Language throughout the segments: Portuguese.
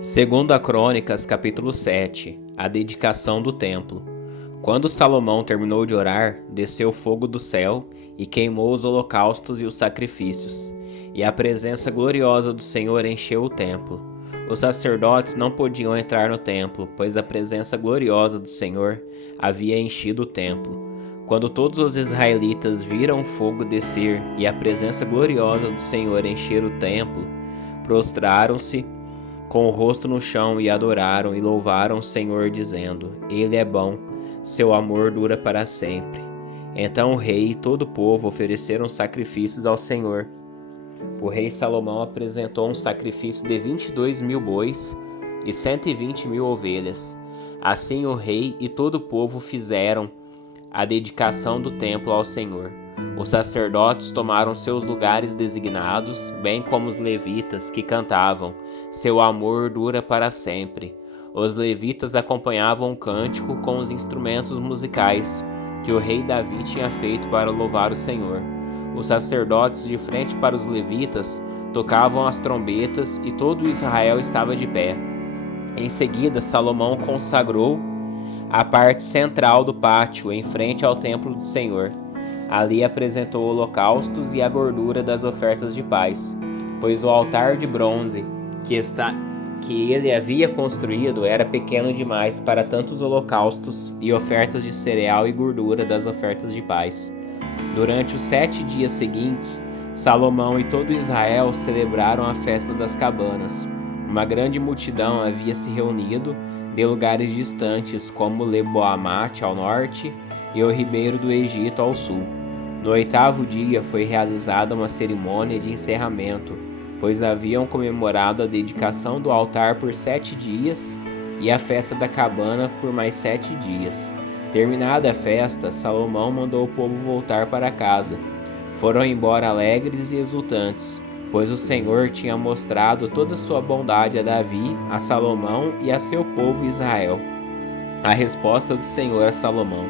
Segundo a Crônicas, capítulo 7, a dedicação do templo. Quando Salomão terminou de orar, desceu fogo do céu e queimou os holocaustos e os sacrifícios, e a presença gloriosa do Senhor encheu o templo. Os sacerdotes não podiam entrar no templo, pois a presença gloriosa do Senhor havia enchido o templo. Quando todos os israelitas viram o fogo descer e a presença gloriosa do Senhor encher o templo, prostraram-se com o rosto no chão e adoraram e louvaram o Senhor, dizendo: Ele é bom, seu amor dura para sempre. Então o rei e todo o povo ofereceram sacrifícios ao Senhor. O rei Salomão apresentou um sacrifício de 22.000 bois e 120.000 ovelhas. Assim o rei e todo o povo fizeram a dedicação do templo ao Senhor. Os sacerdotes tomaram seus lugares designados, bem como os levitas que cantavam: Seu amor dura para sempre. Os levitas acompanhavam o cântico com os instrumentos musicais que o rei Davi tinha feito para louvar o Senhor. Os sacerdotes, de frente para os levitas, tocavam as trombetas e todo Israel estava de pé. Em seguida, Salomão consagrou a parte central do pátio, em frente ao templo do Senhor. Ali apresentou holocaustos e a gordura das ofertas de paz, pois o altar de bronze que ele havia construído era pequeno demais para tantos holocaustos e ofertas de cereal e gordura das ofertas de paz. Durante os 7 dias seguintes, Salomão e todo Israel celebraram a festa das cabanas. Uma grande multidão havia se reunido de lugares distantes, como Lebo-Amate ao norte e o Ribeiro do Egito ao sul. No 8º dia foi realizada uma cerimônia de encerramento, pois haviam comemorado a dedicação do altar por 7 dias e a festa da cabana por mais 7 dias. Terminada a festa, Salomão mandou o povo voltar para casa. Foram embora alegres e exultantes, pois o Senhor tinha mostrado toda a sua bondade a Davi, a Salomão e a seu povo Israel. A resposta do Senhor a Salomão.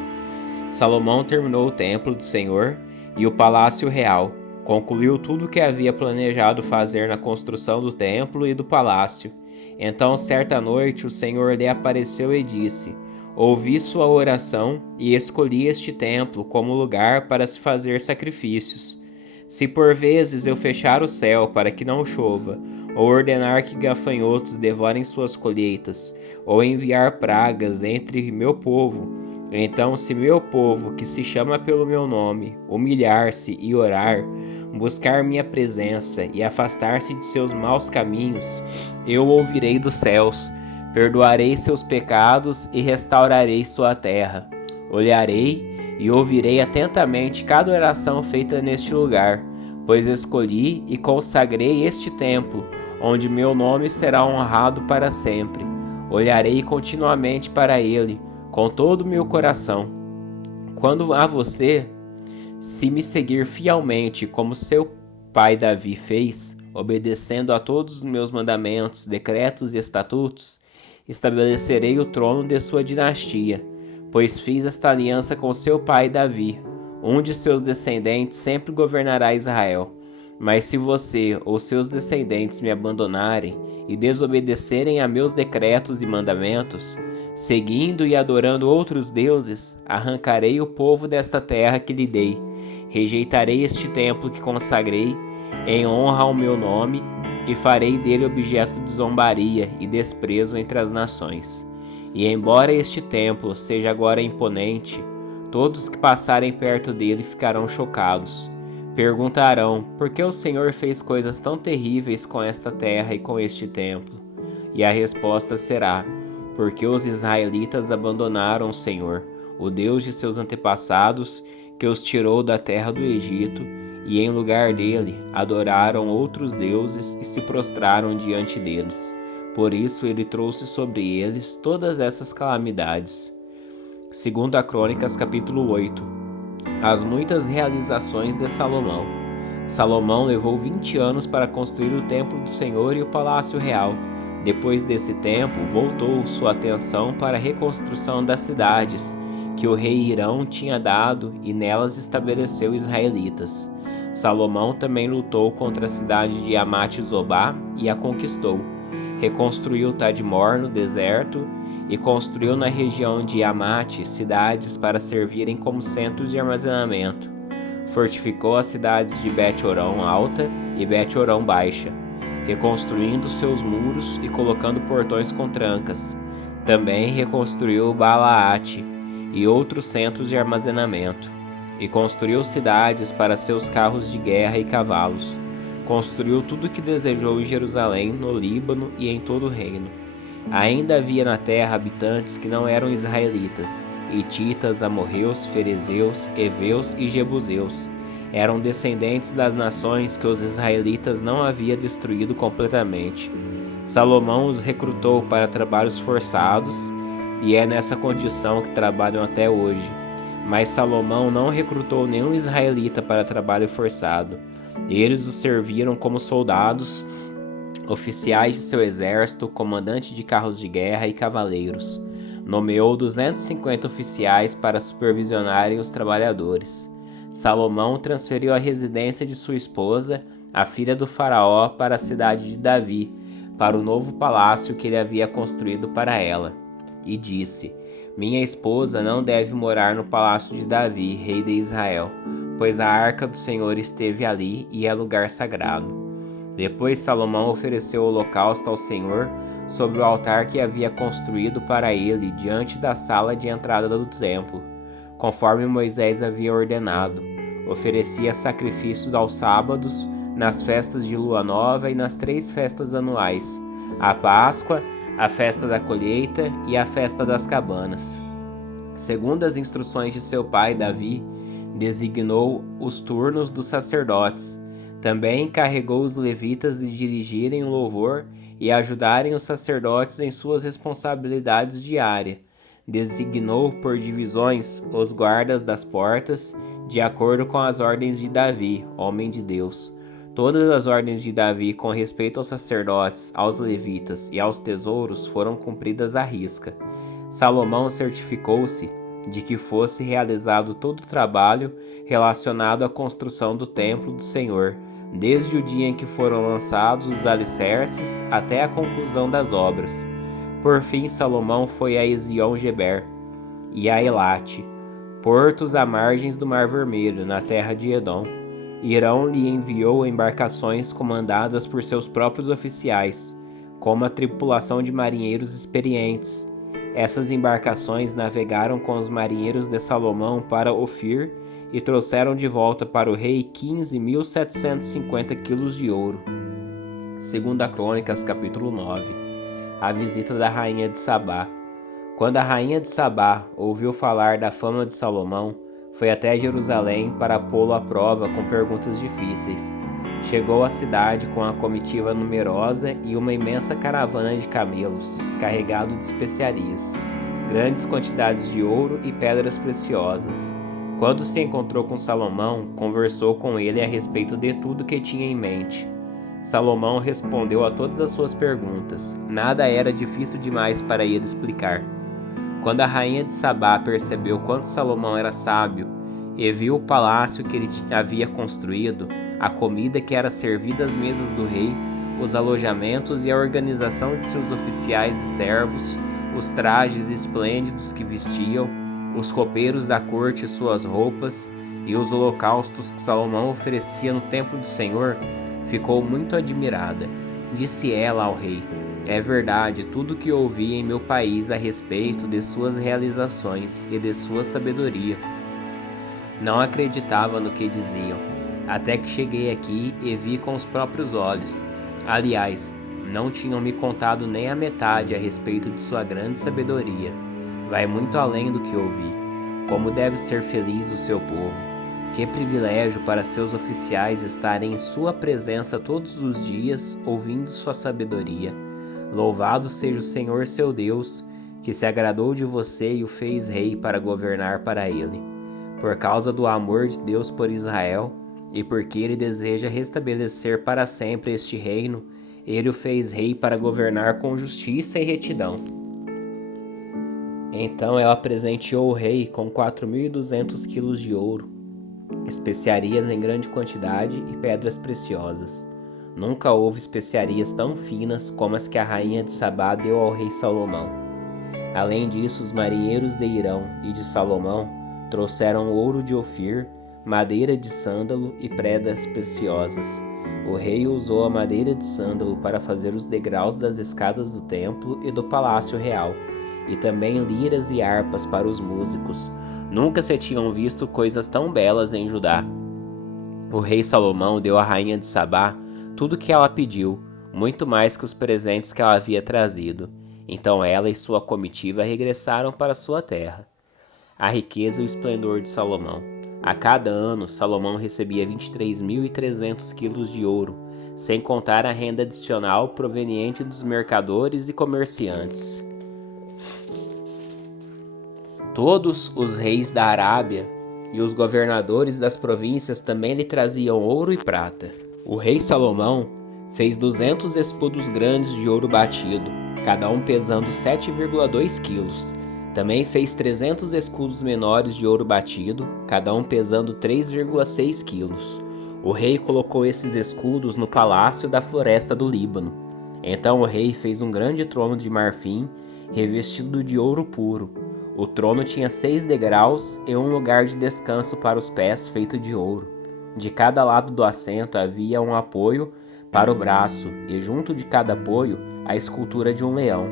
Salomão terminou o templo do Senhor e o palácio real. Concluiu tudo o que havia planejado fazer na construção do templo e do palácio. Então, certa noite, o Senhor lhe apareceu e disse: Ouvi sua oração e escolhi este templo como lugar para se fazer sacrifícios. Se por vezes eu fechar o céu para que não chova, ou ordenar que gafanhotos devorem suas colheitas, ou enviar pragas entre meu povo, então se meu povo, que se chama pelo meu nome, humilhar-se e orar, buscar minha presença e afastar-se de seus maus caminhos, eu ouvirei dos céus, perdoarei seus pecados e restaurarei sua terra. Olharei e ouvirei atentamente cada oração feita neste lugar, pois escolhi e consagrei este templo, onde meu nome será honrado para sempre. Olharei continuamente para ele, com todo o meu coração. Quando a você, se me seguir fielmente como seu pai Davi fez, obedecendo a todos os meus mandamentos, decretos e estatutos, estabelecerei o trono de sua dinastia, pois fiz esta aliança com seu pai Davi. Um de seus descendentes sempre governará Israel. Mas se você ou seus descendentes me abandonarem e desobedecerem a meus decretos e mandamentos, seguindo e adorando outros deuses, arrancarei o povo desta terra que lhe dei. Rejeitarei este templo que consagrei em honra ao meu nome e farei dele objeto de zombaria e desprezo entre as nações. E embora este templo seja agora imponente, todos que passarem perto dele ficarão chocados. Perguntarão: por que o Senhor fez coisas tão terríveis com esta terra e com este templo? E a resposta será: porque os israelitas abandonaram o Senhor, o Deus de seus antepassados, que os tirou da terra do Egito, e em lugar dele adoraram outros deuses e se prostraram diante deles. Por isso ele trouxe sobre eles todas essas calamidades. Segundo a Crônicas, capítulo 8. As muitas realizações de Salomão. Salomão levou 20 anos para construir o templo do Senhor e o palácio real. Depois desse tempo, voltou sua atenção para a reconstrução das cidades que o rei Hirão tinha dado e nelas estabeleceu israelitas. Salomão também lutou contra a cidade de Amate-Zobá e a conquistou. Reconstruiu Tadmor no deserto e construiu na região de Hamate cidades para servirem como centros de armazenamento. Fortificou as cidades de Bet-Orão Alta e Bet-Orão Baixa, reconstruindo seus muros e colocando portões com trancas. Também reconstruiu Balaate e outros centros de armazenamento, e construiu cidades para seus carros de guerra e cavalos. Construiu tudo o que desejou em Jerusalém, no Líbano e em todo o reino. Ainda havia na terra habitantes que não eram israelitas: hititas, amorreus, ferezeus, heveus e jebuseus. Eram descendentes das nações que os israelitas não haviam destruído completamente. Salomão os recrutou para trabalhos forçados, e é nessa condição que trabalham até hoje. Mas Salomão não recrutou nenhum israelita para trabalho forçado. Eles os serviram como soldados, oficiais de seu exército, comandante de carros de guerra e cavaleiros. Nomeou 250 oficiais para supervisionarem os trabalhadores. Salomão transferiu a residência de sua esposa, a filha do faraó, para a cidade de Davi, para o novo palácio que ele havia construído para ela. E disse: Minha esposa não deve morar no palácio de Davi, rei de Israel, pois a arca do Senhor esteve ali e é lugar sagrado. Depois Salomão ofereceu holocausto ao Senhor sobre o altar que havia construído para ele diante da sala de entrada do templo, conforme Moisés havia ordenado. Oferecia sacrifícios aos sábados, nas festas de lua nova e nas 3 festas anuais: a Páscoa, a festa da colheita e a festa das cabanas. Segundo as instruções de seu pai Davi, designou os turnos dos sacerdotes. Também encarregou os levitas de dirigirem o louvor e ajudarem os sacerdotes em suas responsabilidades diárias. Designou por divisões os guardas das portas, de acordo com as ordens de Davi, homem de Deus. Todas as ordens de Davi com respeito aos sacerdotes, aos levitas e aos tesouros foram cumpridas à risca. Salomão certificou-se de que fosse realizado todo o trabalho relacionado à construção do templo do Senhor, desde o dia em que foram lançados os alicerces até a conclusão das obras. Por fim, Salomão foi a Ezion-Geber e a Elate, portos à margens do Mar Vermelho, na terra de Edom. Hirão lhe enviou embarcações comandadas por seus próprios oficiais, com uma tripulação de marinheiros experientes. Essas embarcações navegaram com os marinheiros de Salomão para Ofir e trouxeram de volta para o rei 15.750 quilos de ouro. 2 Crônicas, capítulo 9. A visita da rainha de Sabá. Quando a rainha de Sabá ouviu falar da fama de Salomão, foi até Jerusalém para pô-lo à prova com perguntas difíceis. Chegou à cidade com a comitiva numerosa e uma imensa caravana de camelos, carregado de especiarias, grandes quantidades de ouro e pedras preciosas. Quando se encontrou com Salomão, conversou com ele a respeito de tudo que tinha em mente. Salomão respondeu a todas as suas perguntas. Nada era difícil demais para ele explicar. Quando a rainha de Sabá percebeu quanto Salomão era sábio e viu o palácio que ele havia construído, a comida que era servida às mesas do rei, os alojamentos e a organização de seus oficiais e servos, os trajes esplêndidos que vestiam, os copeiros da corte e suas roupas, e os holocaustos que Salomão oferecia no templo do Senhor, ficou muito admirada. Disse ela ao rei: É verdade tudo o que ouvi em meu país a respeito de suas realizações e de sua sabedoria. Não acreditava no que diziam, até que cheguei aqui e vi com os próprios olhos. Aliás, não tinham me contado nem a metade a respeito de sua grande sabedoria. Vai muito além do que ouvi. Como deve ser feliz o seu povo. Que privilégio para seus oficiais estarem em sua presença todos os dias, ouvindo sua sabedoria. Louvado seja o Senhor seu Deus, que se agradou de você e o fez rei para governar para ele. Por causa do amor de Deus por Israel, e porque ele deseja restabelecer para sempre este reino, ele o fez rei para governar com justiça e retidão. Então ela presenteou o rei com 4.200 quilos de ouro, especiarias em grande quantidade e pedras preciosas. Nunca houve especiarias tão finas como as que a rainha de Sabá deu ao rei Salomão. Além disso, os marinheiros de Irão e de Salomão trouxeram ouro de Ofir, madeira de sândalo e pedras preciosas. O rei usou a madeira de sândalo para fazer os degraus das escadas do templo e do palácio real, e também liras e harpas para os músicos. Nunca se tinham visto coisas tão belas em Judá. O rei Salomão deu à rainha de Sabá tudo o que ela pediu, muito mais que os presentes que ela havia trazido. Então ela e sua comitiva regressaram para sua terra. A riqueza e o esplendor de Salomão. A cada ano, Salomão recebia 23.300 quilos de ouro, sem contar a renda adicional proveniente dos mercadores e comerciantes. Todos os reis da Arábia e os governadores das províncias também lhe traziam ouro e prata. O rei Salomão fez 200 escudos grandes de ouro batido, cada um pesando 7,2 quilos. Também fez 300 escudos menores de ouro batido, cada um pesando 3,6 quilos. O rei colocou esses escudos no palácio da floresta do Líbano. Então o rei fez um grande trono de marfim, revestido de ouro puro. O trono tinha 6 degraus e um lugar de descanso para os pés feito de ouro. De cada lado do assento havia um apoio para o braço, e junto de cada apoio a escultura de um leão.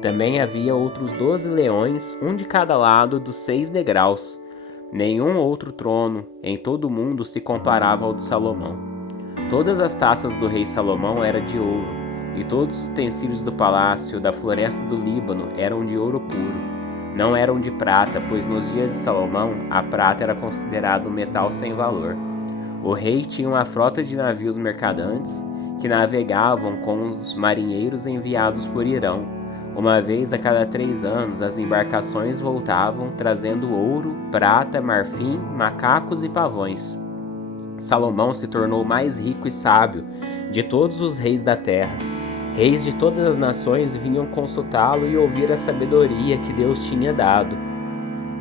Também havia outros 12 leões, um de cada lado dos 6 degraus. Nenhum outro trono em todo o mundo se comparava ao de Salomão. Todas as taças do rei Salomão eram de ouro, e todos os utensílios do palácio da floresta do Líbano eram de ouro puro. Não eram de prata, pois nos dias de Salomão a prata era considerada um metal sem valor. O rei tinha uma frota de navios mercadantes que navegavam com os marinheiros enviados por Irão. Uma vez a cada 3 anos, as embarcações voltavam, trazendo ouro, prata, marfim, macacos e pavões. Salomão se tornou o mais rico e sábio de todos os reis da terra. Reis de todas as nações vinham consultá-lo e ouvir a sabedoria que Deus tinha dado.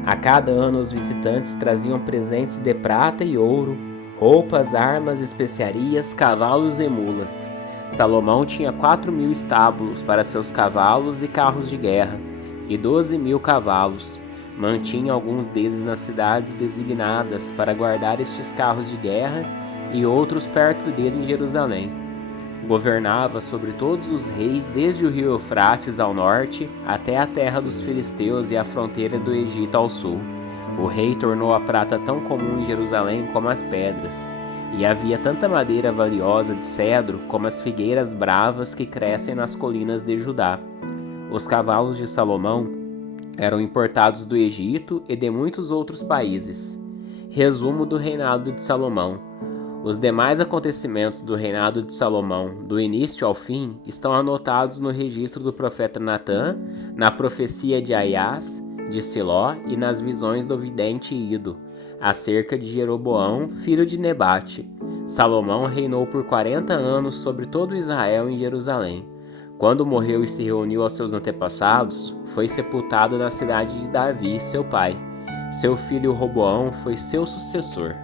A cada ano, os visitantes traziam presentes de prata e ouro, roupas, armas, especiarias, cavalos e mulas. Salomão tinha 4.000 estábulos para seus cavalos e carros de guerra, e 12.000 cavalos. Mantinha alguns deles nas cidades designadas para guardar estes carros de guerra e outros perto dele em Jerusalém. Governava sobre todos os reis desde o rio Eufrates ao norte até a terra dos filisteus e a fronteira do Egito ao sul. O rei tornou a prata tão comum em Jerusalém como as pedras. E havia tanta madeira valiosa de cedro como as figueiras bravas que crescem nas colinas de Judá. Os cavalos de Salomão eram importados do Egito e de muitos outros países. Resumo do reinado de Salomão. Os demais acontecimentos do reinado de Salomão, do início ao fim, estão anotados no registro do profeta Natã, na profecia de Aias, de Siló e nas visões do vidente Ido, acerca de Jeroboão, filho de Nebate. Salomão reinou por 40 anos sobre todo Israel em Jerusalém. Quando morreu e se reuniu aos seus antepassados, foi sepultado na cidade de Davi, seu pai. Seu filho Roboão foi seu sucessor.